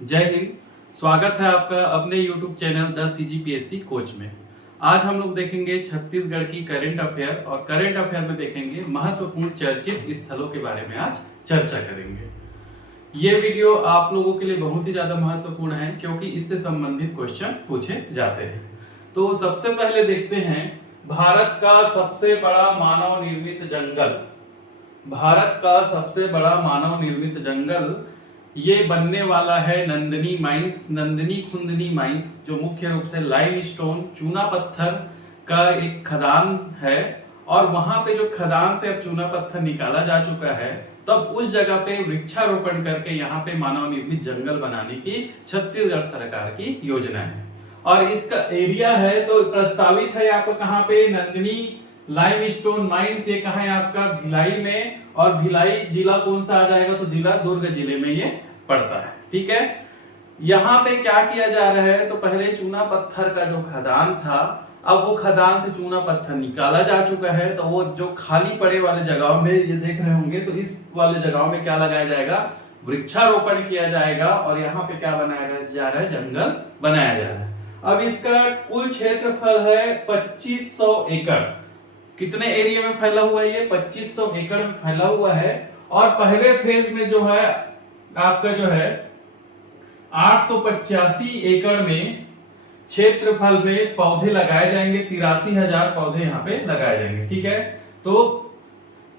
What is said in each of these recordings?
जय हिंद। स्वागत है आपका अपने YouTube channel the CGPSC coach में। आज हम लोग देखेंगे छत्तीसगढ़ की करंट अफेयर और करंट अफेयर में देखेंगे महत्वपूर्ण चर्चित स्थलों के बारे में आज चर्चा करेंगे। ये वीडियो आप लोगों के लिए बहुत ही ज्यादा महत्वपूर्ण है क्योंकि इससे संबंधित क्वेश्चन पूछे जाते हैं। तो सबसे पहले देखते हैं भारत का सबसे बड़ा मानव निर्मित जंगल। भारत का सबसे बड़ा मानव निर्मित जंगल ये बनने वाला है नंदनी माइंस, नंदनी खुंदनी माइंस, जो मुख्य रूप से लाइमस्टोन चूना पत्थर का एक खदान है। और वहां पे जो खदान से अब चूना पत्थर निकाला जा चुका है, तब उस जगह पे वृक्षारोपण करके यहाँ पे मानव निर्मित जंगल बनाने की छत्तीसगढ़ सरकार की योजना है। और इसका एरिया है तो प्रस्तावित है आपको कहाँ पे, नंदनी लाइमस्टोन माइंस, ये कहाँ है आपका भिलाई में। और भिलाई जिला कौन सा आ जाएगा, तो जिला दुर्ग जिले में ये पड़ता है। ठीक है, यहाँ पे क्या किया जा रहा है, तो पहले चूना पत्थर का जो खदान था, अब वो खदान से चूना पत्थर निकाला जा चुका है, तो वो जो खाली पड़े वाले जगहों में ये देख रहे होंगे, तो इस वाले जगहों में क्या लगाया जाएगा, वृक्षारोपण किया जाएगा और यहाँ पे क्या बनाया जा रहा है, जंगल बनाया जा रहा है। अब इसका कुल क्षेत्रफल है 2500 एकड़। कितने एरिया में फैला हुआ है ये, 2500 एकड़ में फैला हुआ है। और पहले फेज में जो है आपका जो है 885 एकड़ में क्षेत्रफल में पौधे लगाए जाएंगे, 83,000 पौधे यहाँ पे लगाए जाएंगे। ठीक है, तो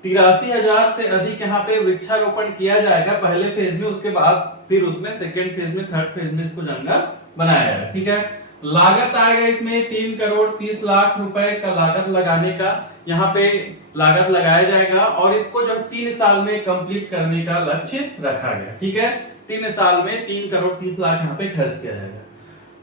83,000 से अधिक यहाँ पे वृक्षारोपण किया जाएगा पहले फेज में। उसके बाद फिर उसमें सेकेंड फेज में, थर्ड फेज में इसको जंगल बनाया जाएगा। ठीक है, लागत आएगा इसमें 3 करोड़ 30 लाख रुपए का लागत लगाने का यहाँ पे लागत लगाया जाएगा। और इसको जो 3 साल में कंप्लीट करने का लक्ष्य रखा गया। ठीक है, 3 साल में 3 करोड़ 30 लाख यहाँ पे खर्च किया जाएगा।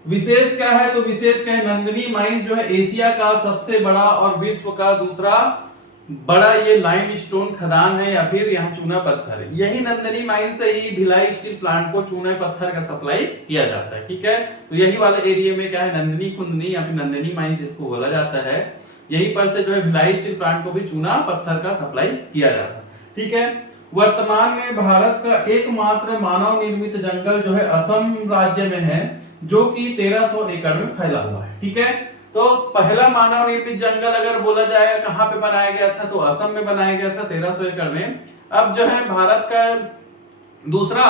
विशेष क्या है, तो विशेष क्या है, नंदनी माइंस जो है एशिया का सबसे बड़ा और विश्व का दूसरा बड़ा ये लाइमस्टोन खदान है, या फिर यहाँ चूना पत्थर है। यही नंदनी माइंस से ही भिलाई स्टील प्लांट को चूना पत्थर का सप्लाई किया जाता है। ठीक है, तो यही वाले एरिया में क्या है, नंदनी खुंदनी या फिर नंदनी माइंस जिसको बोला जाता है, यही पर से जो है भिलाई स्टील प्लांट को भी चूना पत्थर का सप्लाई किया जाता है। ठीक है, वर्तमान में भारत का एकमात्र मानव निर्मित जंगल जो है असम राज्य में है, जो कि 1300 एकड़ में फैला हुआ है। ठीक है, तो पहला मानव निर्मित जंगल अगर बोला जाए कहां पे बनाया गया था, तो असम में बनाया गया था 1300 एकड़ में। अब जो है भारत का दूसरा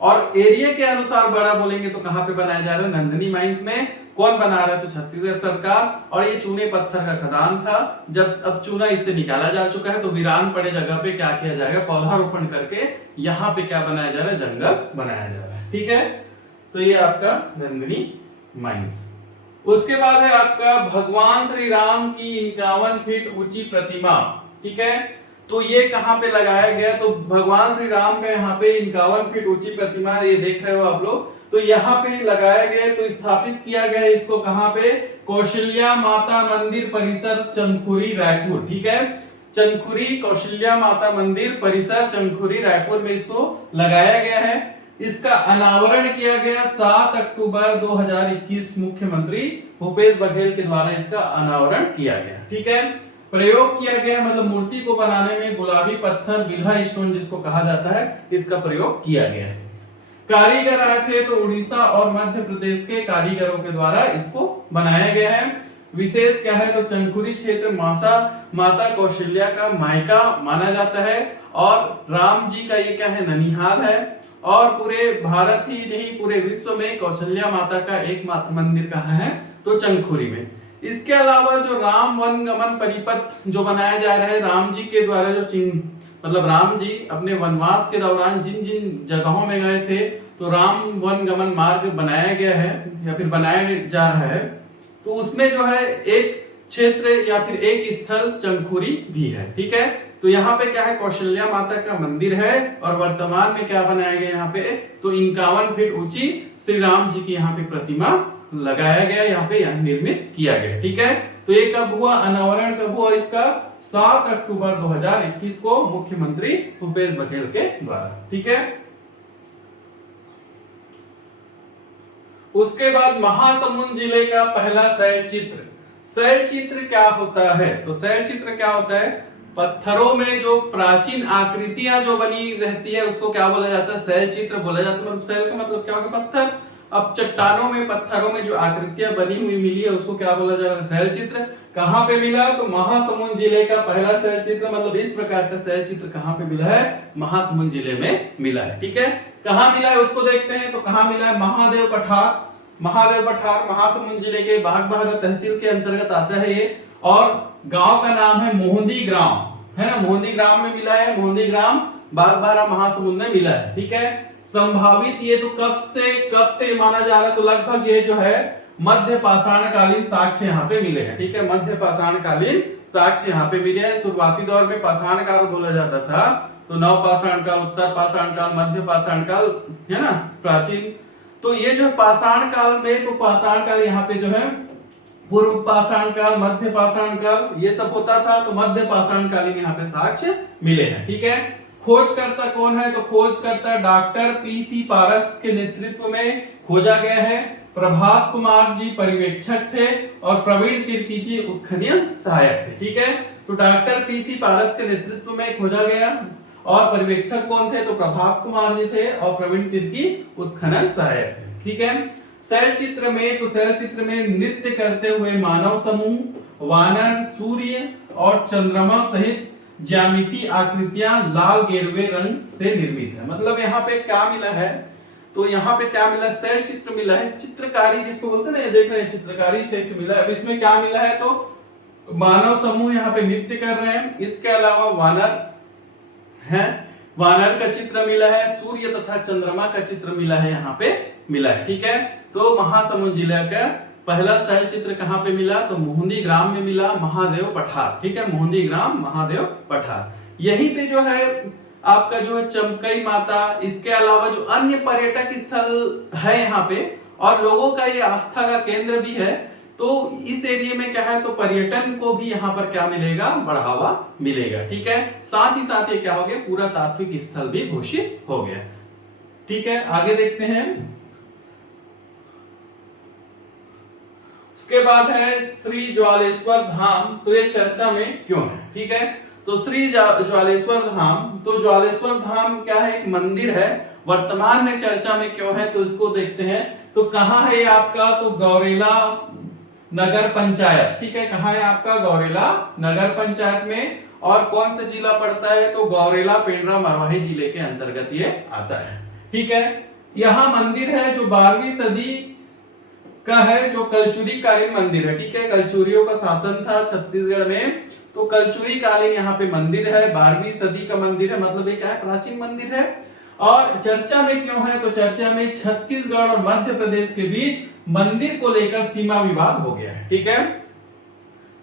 और एरिया के अनुसार बड़ा बोलेंगे तो कहां पे बनाया जा रहा है, नंदनी माइंस में। कौन बना रहा है, तो छत्तीसगढ़ सरकार। और ये चूने पत्थर का खदान था, जब अब चूना इससे निकाला जा चुका है, तो वीरान पड़े जगह पे क्या किया जाएगा, पौधारोपण करके यहाँ पे क्या बनाया जा रहा है, जंगल बनाया जा रहा है। ठीक है, तो ये आपका नंदनी माइंस। उसके बाद है आपका भगवान श्री राम की 51 फीट ऊंची प्रतिमा। ठीक है, तो ये कहां पे लगाया गया, तो भगवान श्री राम का यहाँ पे 51 फीट ऊंची प्रतिमा ये देख रहे हो आप लोग, तो यहाँ पे लगाया गया, तो स्थापित किया गया इसको कहां पे, कौशल्या माता मंदिर परिसर चंदखुरी रायपुर। ठीक है, चंदखुरी कौशल्या माता मंदिर परिसर चंदखुरी रायपुर में इसको लगाया गया है। इसका अनावरण किया गया 7 अक्टूबर 2021, मुख्यमंत्री भूपेश बघेल के द्वारा इसका अनावरण किया गया। ठीक है, प्रयोग किया गया मतलब मूर्ति को बनाने में गुलाबी पत्थर बिल्हा स्टोन जिसको कहा जाता है, इसका प्रयोग किया गया है। कारीगर आए थे तो उड़ीसा और मध्य प्रदेश के कारीगरों के द्वारा इसको बनाया गया है। विशेष क्या है, तो चंदखुरी क्षेत्र माता कौशल्या का मायका माना जाता है। और राम जी का ये क्या है, ननिहाल है। और पूरे भारत ही नहीं पूरे विश्व में कौशल्या माता का एकमात्र मंदिर कहाँ है, तो चंदखुरी में। इसके अलावा जो राम वन गमन परिपथ जो बनाया जा रहा है, राम जी के द्वारा जो चिन्ह मतलब राम जी अपने वनवास के दौरान जिन जिन जगहों में गए थे, तो राम वन गमन मार्ग बनाया गया है या फिर बनाया जा रहा है, तो उसमें जो है एक क्षेत्र या फिर एक स्थल चंदखुरी भी है। ठीक है, तो यहाँ पे क्या है, कौशल्या माता का मंदिर है। और वर्तमान में क्या बनाया गया यहाँ पे, तो 51 फीट ऊंची श्री राम जी की यहाँ पे प्रतिमा लगाया गया, यहाँ पे यहाँ निर्मित किया गया। ठीक है, तो ये कब हुआ, अनावरण कब हुआ इसका, 7 अक्टूबर 2021 को मुख्यमंत्री भूपेश बघेल के द्वारा। ठीक है, उसके बाद महासमुंद जिले का पहला शैल चित्र। शैल चित्र क्या होता है, तो शैल चित्र क्या होता है, पत्थरों में जो प्राचीन आकृतियां जो बनी रहती है उसको क्या बोला जाता है? शैल चित्र बोला जाता है। मतलब शैल का मतलब क्या होगा? पत्थर। अब चट्टानों में, पत्थरों में जो आकृतियां बनी हुई मिली है उसको क्या बोला जा रहा है? शैल चित्र। कहां पे मिला? तो महासमुंद जिले का पहला शैल चित्र, मतलब इस प्रकार का शैल चित्र कहां पे मिला है? महासमुंद जिले में मिला है। ठीक है, कहां मिला है उसको देखते हैं। तो कहां मिला है? महादेव पठार। महादेव पठार महासमुंद जिले के बागबाहरा तहसील के अंतर्गत आता है ये, और गांव का नाम है मोहंदी ग्राम, है ना, मोहंदी ग्राम में मिला है। मोहंदी ग्राम बागबाहरा महासमुंद में मिला है। ठीक है, संभावित ये तो कब से माना जा रहा है? तो लगभग ये जो है मध्य पाषाण कालीन साक्ष्य यहाँ पे मिले हैं। ठीक है, मध्य पाषाण कालीन साक्ष्य यहाँ पे मिले हैं। शुरुआती दौर में पाषाण काल बोला जाता था, तो नव पाषाण काल, उत्तर पाषाण काल, मध्य पाषाण काल, है ना, प्राचीन। तो ये जो पाषाण काल में, तो पाषाण काल यहाँ पे जो है पूर्व पाषाण काल, मध्य पाषाण काल, ये सब होता था। तो मध्य पाषाण कालीन यहाँ पे साक्ष्य मिले हैं। ठीक है, खोजकर्ता कौन है? तो खोजकर्ता डॉक्टर पीसी पारस के नेतृत्व में खोजा गया है। प्रभात कुमार जी पर्यवेक्षक थे और प्रवीण तिर्की जी उत्खनन सहायक थे। ठीक है, तो डॉक्टर पीसी पारस के नेतृत्व में खोजा गया और पर्यवेक्षक कौन थे? तो प्रभात कुमार जी थे और प्रवीण तिर्की उत्खनन सहायक थे। ठीक है, शैल चित्र में, तो शैल चित्र में नृत्य करते हुए मानव समूह, वानर, सूर्य और चंद्रमा सहित ज्यामितीय आकृतियां लाल गेरुए रंग से निर्मित है। मतलब यहाँ पे क्या मिला है? तो यहाँ पे क्या मिला? शैल चित्र मिला है। चित्रकारी जिसको बोलते हैं ना, ये देख रहे हैं, चित्रकारी इस टाइप से मिला है। अब इसमें क्या मिला है? तो मानव समूह यहाँ पे नृत्य कर रहे हैं। इसके अलावा वानर है, वानर का चित्र मिला है, सूर्य तथा चंद्रमा का चित्र मिला है, यहाँ पे मिला है। ठीक है, तो महासमुंद जिले का पहला शैल चित्र कहां पे मिला? तो मोहंदी ग्राम में मिला, महादेव पठार। ठीक है, मोहंदी ग्राम, महादेव पठार। यहीं पे जो है आपका जो है चमकई माता, इसके अलावा जो अन्य पर्यटक स्थल है यहाँ पे, और लोगों का ये आस्था का केंद्र भी है। तो इस एरिया में क्या है? तो पर्यटन को भी यहाँ पर क्या मिलेगा? बढ़ावा मिलेगा। ठीक है, साथ ही साथ ये क्या हो गया? पूरा तात्विक स्थल भी घोषित हो गया। ठीक है, आगे देखते हैं। उसके बाद है श्री ज्वालेश्वर धाम। तो ये चर्चा में क्यों है? ठीक है, तो श्री ज्वालेश्वर धाम, तो ज्वालेश्वर धाम क्या है? एक मंदिर है, वर्तमान में चर्चा में क्यों है? तो इसको देखते हैं। तो कहां है ये आपका? तो गौरेला नगर पंचायत। ठीक है, कहां है आपका? गौरेला नगर पंचायत में। और कौन सा जिला पड़ता है? तो गौरेला पेंड्रा मरवाही जिले के अंतर्गत ये आता है। ठीक है, यहाँ मंदिर है जो 12वीं सदी का है, जो कलचुरी कालीन मंदिर है। ठीक है, कलचुरियों का शासन था छत्तीसगढ़ में, तो कलचुरी कालीन यहाँ पे मंदिर है, 12वीं सदी का मंदिर है। मतलब ये क्या है? प्राचीन मंदिर है। और चर्चा में क्यों है? तो चर्चा में छत्तीसगढ़ और मध्य प्रदेश के बीच मंदिर को लेकर सीमा विवाद हो गया है। ठीक है,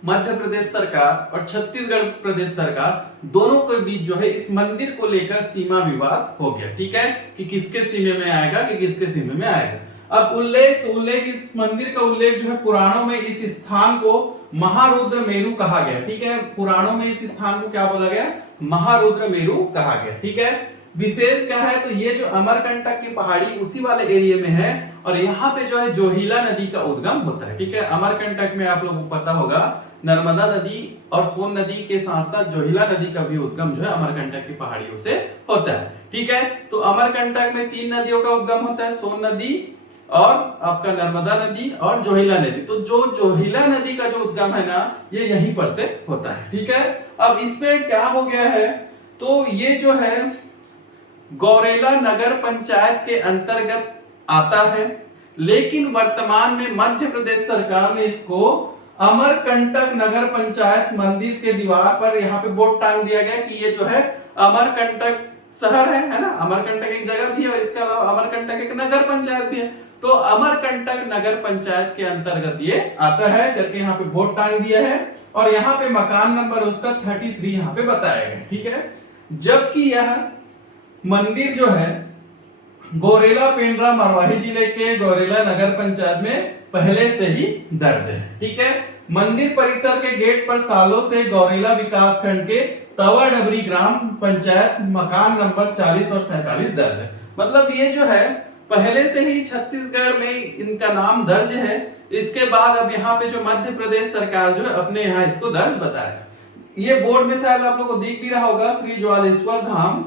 मध्य प्रदेश सरकार और छत्तीसगढ़ प्रदेश सरकार दोनों के बीच जो है इस मंदिर को लेकर सीमा विवाद हो गया। ठीक है, कि किसके सीमे में आएगा, कि किसके सीमे में आएगा। अब उल्लेख इस मंदिर का उल्लेख जो है पुराणों में इस स्थान को महारुद्र मेरु कहा गया। ठीक है, पुराणों में इस स्थान को क्या बोला गया? महारुद्र मेरु कहा गया। ठीक है, विशेष क्या है? तो ये जो अमरकंटक की पहाड़ी उसी वाले एरिया में है, और यहाँ पे जो है जोहिला नदी का उद्गम होता है। ठीक है, अमरकंटक में आप लोगों को पता होगा नर्मदा नदी और सोन नदी के साथ साथ जोहिला नदी का भी उद्गम जो है अमरकंटक की पहाड़ियों से होता है। ठीक है, तो अमरकंटक में 3 नदियों का उद्गम होता है, सोन नदी और आपका नर्मदा नदी और जोहिला नदी। तो जो जोहिला नदी का जो उद्गम है ना, ये यहीं पर से होता है। ठीक है, अब इसमें क्या हो गया है? तो ये जो है गौरेला नगर पंचायत के अंतर्गत आता है, लेकिन वर्तमान में मध्य प्रदेश सरकार ने इसको अमरकंटक नगर पंचायत मंदिर के दीवार पर यहाँ पे बोर्ड टांग दिया गया कि ये जो है अमरकंटक शहर है ना, अमरकंटक एक जगह भी है और इसके अलावा अमरकंटक एक नगर पंचायत भी है, तो अमरकंटक नगर पंचायत के अंतर्गत ये आता है करके यहाँ पे बोर्ड टांग दिया है। और यहाँ पे मकान नंबर उसका 33 यहाँ पे बताया गया। ठीक है, जबकि यह मंदिर जो है गौरेला पेंड्रा मरवाही जिले के गौरेला नगर पंचायत में पहले से ही दर्ज है। ठीक है, मंदिर परिसर के गेट पर सालों से गौरेला विकास खंड के तवा डबरी ग्राम पंचायत मकान नंबर 40 और 47 दर्ज है। मतलब ये जो है पहले से ही छत्तीसगढ़ में इनका नाम दर्ज है। इसके बाद अब यहाँ पे जो मध्य प्रदेश सरकार जो है अपने यहाँ इसको दर्ज बताया। ये बोर्ड में शायद आप लोग को दिख भी रहा होगा, श्री ज्वालेश्वर धाम,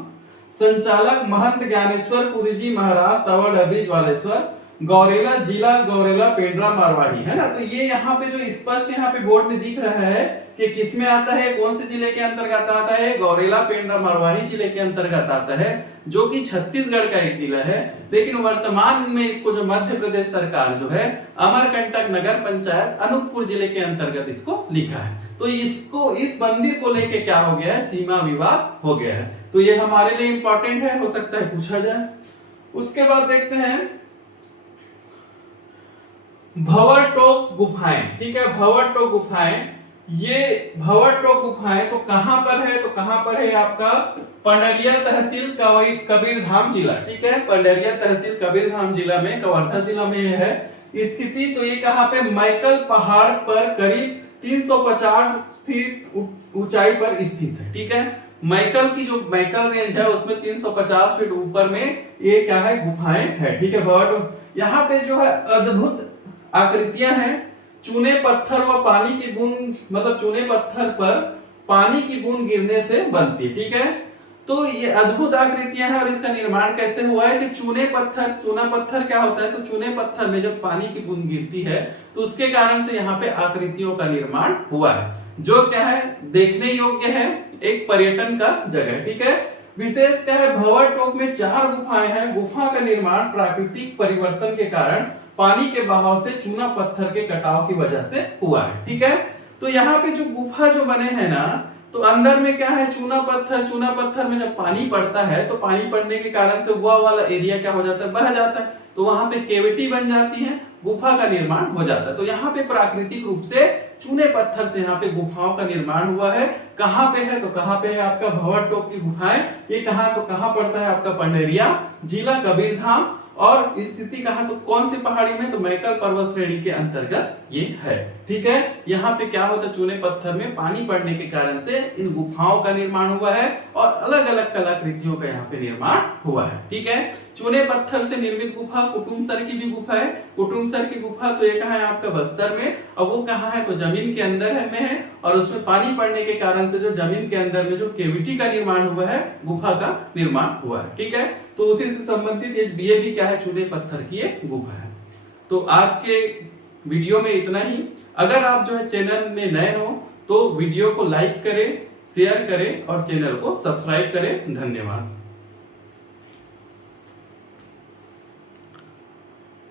संचालक महंत ज्ञानेश्वर पुरी जी महाराज, तवा डबरी ज्वालेश्वर, गौरेला जिला गौरेला पेंड्रा मारवाड़ी, है ना। तो ये यहाँ पे जो स्पष्ट यहाँ पे बोर्ड में दिख रहा है कि किसमें आता है, कौन से जिले के अंतर्गत आता है, गौरेला पेंड्रा मारवाड़ी जिले के अंतर्गत आता है, जो कि छत्तीसगढ़ का एक जिला है। लेकिन वर्तमान में इसको जो मध्य प्रदेश सरकार जो है अमरकंटक नगर पंचायत अनूपपुर जिले के अंतर्गत इसको लिखा है। तो इसको, इस मंदिर को लेके क्या हो गया है, सीमा विवाद हो गया है। तो ये हमारे लिए इंपॉर्टेंट है, हो सकता है पूछा जाए। उसके बाद देखते हैं भंवर टोक गुफाएं, ठीक है। भंवर टोक गुफाएं, ये भंवर टोक गुफाएं तो कहां पर है, तो कहां पर है आपका पंडरिया तहसील कबीरधाम जिला, ठीक है। पंडरिया तहसील कबीरधाम जिला में, कवर्धा जिला में ये है स्थिति। तो ये कहां पे, मैकल पहाड़ पर करीब 350 फीट ऊंचाई पर स्थित है, ठीक है। मैकल की जो मैकल रेंज है उसमें 350 फीट ऊपर में ये क्या है, गुफाएं है, ठीक है। भंवर टोक, यहाँ पे जो है अद्भुत आकृतियां हैं, चूने पत्थर व पानी की बूंद, मतलब चूने पत्थर पर पानी की बूंद गिरने से बनती है, ठीक है। तो ये अद्भुत आकृतियां हैं। और इसका निर्माण कैसे हुआ है कि चूने पत्थर, चूना पत्थर क्या होता है, तो चूने पत्थर में जब पानी की बूंद गिरती है तो उसके कारण से यहाँ पे आकृतियों का निर्माण हुआ है, जो क्या है, देखने योग्य है, एक पर्यटन का जगह, ठीक है। विशेष क्या है, भंवर टोक में 4 गुफाएं हैं। गुफा का निर्माण प्राकृतिक परिवर्तन के कारण पानी के बहाव से चूना पत्थर के कटाव की वजह से हुआ है, ठीक है। तो यहाँ पे जो गुफा जो बने हैं ना, तो अंदर में क्या है, चूना पत्थर, चूना पत्थर में जब पानी पड़ता है तो पानी पड़ने के कारण से वो वाला एरिया क्या हो जाता है, बह जाता है। तो वहां पे केविटी बन जाती है, गुफा का निर्माण हो जाता है। तो यहाँ पे प्राकृतिक रूप से चूने पत्थर से यहाँ पे गुफाओं का निर्माण हुआ है। कहाँ पे है, तो कहाँ पे है आपका भंवर टोक की गुफाएं। ये कहाँ, तो कहाँ पड़ता है आपका, पंडरिया जिला कबीरधाम, और स्थिति कहां, तो कौन सी पहाड़ी में, तो मैकल पर्वत श्रेणी के अंतर्गत ये है, ठीक है। यहाँ पे क्या होता है, चूने पत्थर में पानी पड़ने के कारण से इन गुफाओं का निर्माण हुआ है और अलग अलग कलाकृतियों का यहाँ पे निर्माण हुआ है, ठीक है। चूने पत्थर से निर्मित गुफा कुटुमसर की भी गुफा है। कुटुमसर की गुफा तो ये कहाँ है आपका, बस्तर में, और वो कहाँ है, तो जमीन के अंदर है में है, और उसमें पानी पड़ने के कारण से जो जमीन के अंदर में जो केविटी का निर्माण हुआ है, गुफा का निर्माण हुआ है, ठीक है। तो उसी से संबंधित ये भी क्या है, चूने पत्थर की एक गुफा है। तो आज के वीडियो में इतना ही। अगर आप जो है चैनल में नए हो तो वीडियो को लाइक करें, शेयर करें और चैनल को सब्सक्राइब करें। धन्यवाद।